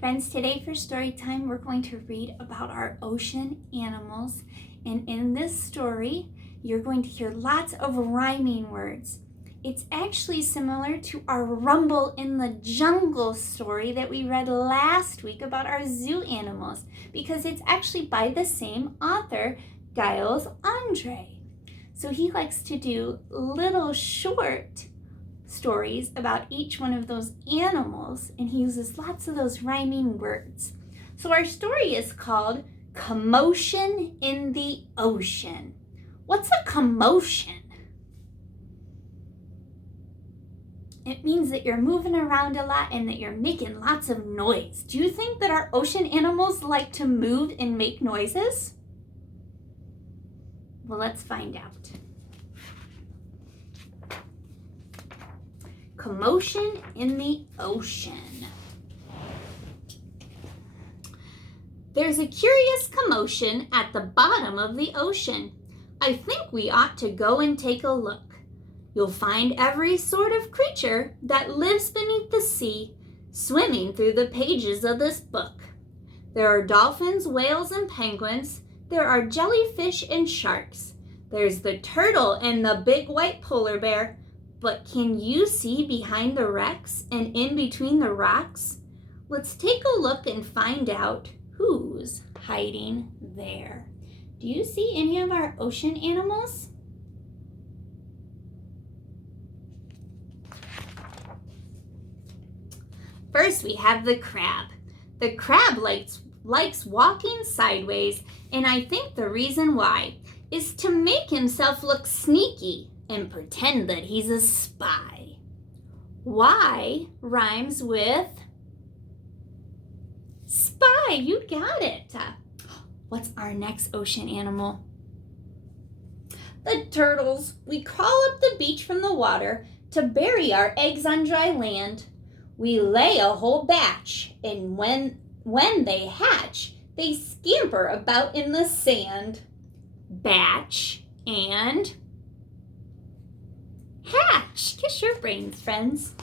Friends, today for story time, we're going to read about our ocean animals. And in this story, you're going to hear lots of rhyming words. It's actually similar to our Rumble in the Jungle story that we read last week about our zoo animals, because it's actually by the same author, Giles Andre. So he likes to do little short stories about each one of those animals, and he uses lots of those rhyming words. So our story is called Commotion in the Ocean. What's a commotion? It means that you're moving around a lot and that you're making lots of noise. Do you think that our ocean animals like to move and make noises? Well, let's find out. Commotion in the ocean. There's a curious commotion at the bottom of the ocean. I think we ought to go and take a look. You'll find every sort of creature that lives beneath the sea swimming through the pages of this book. There are dolphins, whales, and penguins. There are jellyfish and sharks. There's the turtle and the big white polar bear. But can you see behind the wrecks and in between the rocks? Let's take a look and find out who's hiding there. Do you see any of our ocean animals? First, we have the crab. The crab likes walking sideways, and I think the reason why is to make himself look sneaky and pretend that he's a spy. Y rhymes with spy. You got it. What's our next ocean animal? The turtles. We crawl up the beach from the water to bury our eggs on dry land. We lay a whole batch, and when they hatch, they scamper about in the sand. Batch and hatch. Kiss your brains, friends.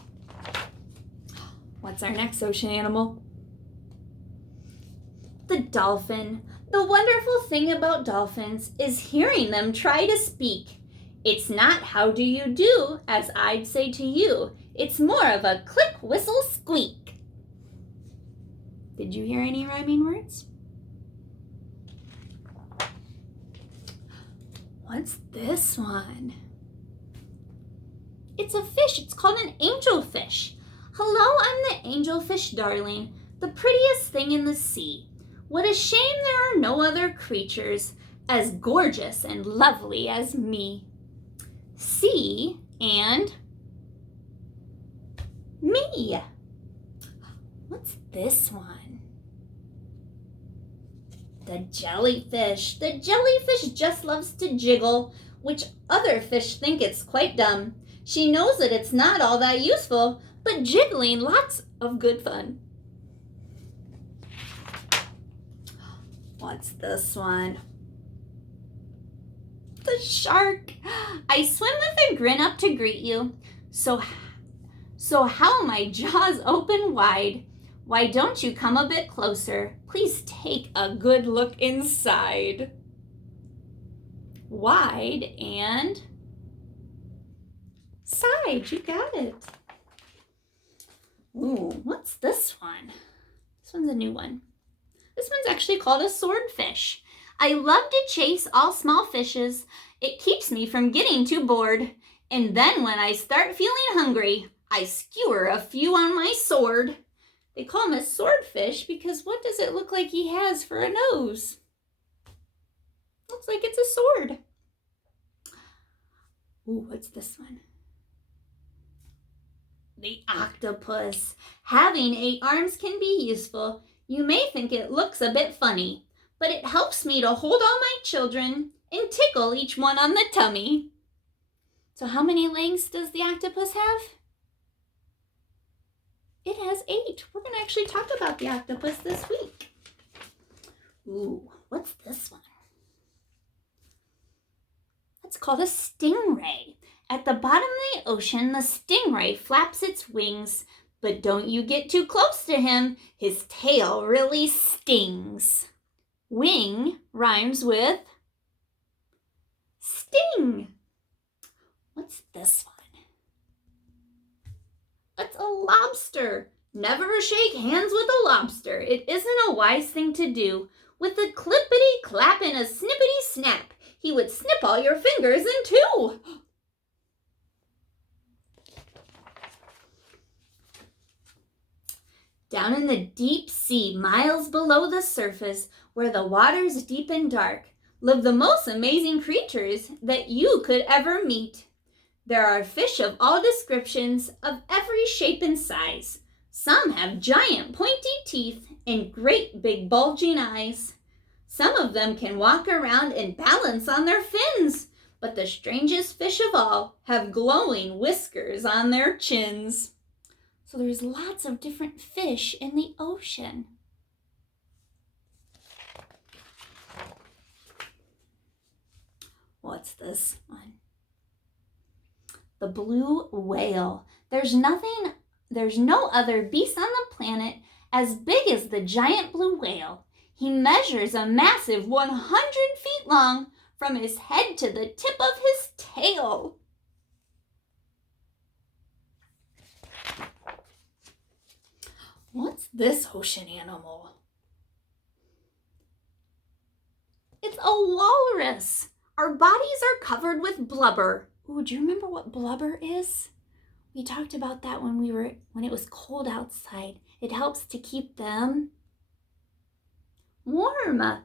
What's our next ocean animal? The dolphin. The wonderful thing about dolphins is hearing them try to speak. It's not how do you do, as I'd say to you. It's more of a click, whistle, squeak. Did you hear any rhyming words? What's this one? It's a fish. It's called an angelfish. Hello, I'm the angelfish, darling, the prettiest thing in the sea. What a shame there are no other creatures as gorgeous and lovely as me. See and me. What's this one? The jellyfish. The jellyfish just loves to jiggle, which other fish think it's quite dumb. She knows that it's not all that useful, but jiggling lots of good fun. What's this one? The shark. I swim with a grin up to greet you. So how my jaws open wide. Why don't you come a bit closer? Please take a good look inside. Wide and side. You got it. Ooh, what's this one? This one's a new one. This one's actually called a swordfish. I love to chase all small fishes. It keeps me from getting too bored. And then when I start feeling hungry, I skewer a few on my sword. They call him a swordfish because what does it look like he has for a nose? Looks like it's a sword. Ooh, what's this one? The octopus. Having 8 arms can be useful. You may think it looks a bit funny, but it helps me to hold all my children and tickle each one on the tummy. So how many legs does the octopus have? It has 8. We're going to actually talk about the octopus this week. Ooh, what's this one? It's called a stingray. At the bottom of the ocean, the stingray flaps its wings, But don't you get too close to him. His tail really stings. Wing rhymes with sting. What's this one? It's a lobster. Never shake hands with a lobster. It isn't a wise thing to do. With a clippity clap and a snippity snap, he would snip all your fingers in two. Down in the deep sea, miles below the surface, where the water's deep and dark, live the most amazing creatures that you could ever meet. There are fish of all descriptions, of every shape and size. Some have giant pointy teeth and great big bulging eyes. Some of them can walk around and balance on their fins, but the strangest fish of all have glowing whiskers on their chins. So there's lots of different fish in the ocean. What's this one? The blue whale. There's no other beast on the planet as big as the giant blue whale. He measures a massive 100 feet long from his head to the tip of his tail. What's this ocean animal? It's a walrus. Our bodies are covered with blubber. Ooh, do you remember what blubber is? We talked about that when it was cold outside. It helps to keep them warm.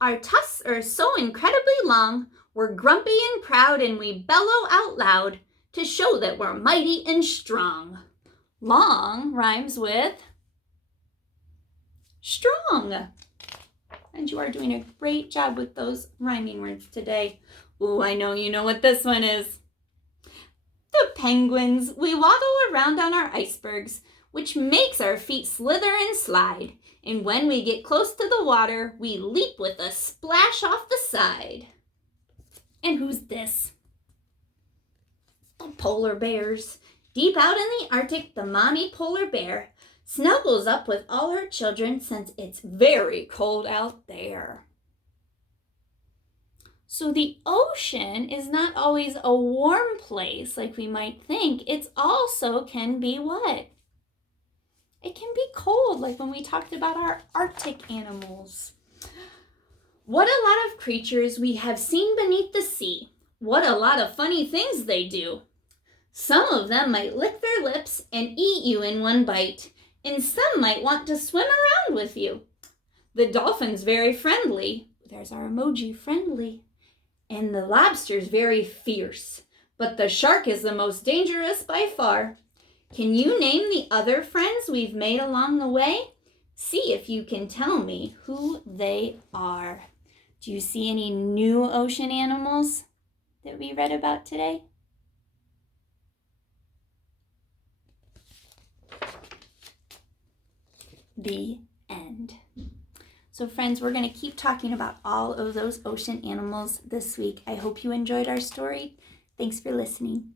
Our tusks are so incredibly long, we're grumpy and proud, and we bellow out loud to show that we're mighty and strong. Long rhymes with strong. And you are doing a great job with those rhyming words today. Ooh, I know you know what this one is. The penguins, we waddle around on our icebergs, which makes our feet slither and slide. And when we get close to the water, we leap with a splash off the side. And who's this? The polar bears. Deep out in the Arctic, the mommy polar bear snuggles up with all her children since it's very cold out there. So the ocean is not always a warm place like we might think. It also can be what? It can be cold, like when we talked about our Arctic animals. What a lot of creatures we have seen beneath the sea. What a lot of funny things they do. Some of them might lick their lips and eat you in one bite, and some might want to swim around with you. The dolphin's very friendly. There's our emoji, friendly. And the lobster's very fierce. But the shark is the most dangerous by far. Can you name the other friends we've made along the way? See if you can tell me who they are. Do you see any new ocean animals that we read about today? The end. So friends, we're going to keep talking about all of those ocean animals this week. I hope you enjoyed our story. Thanks for listening.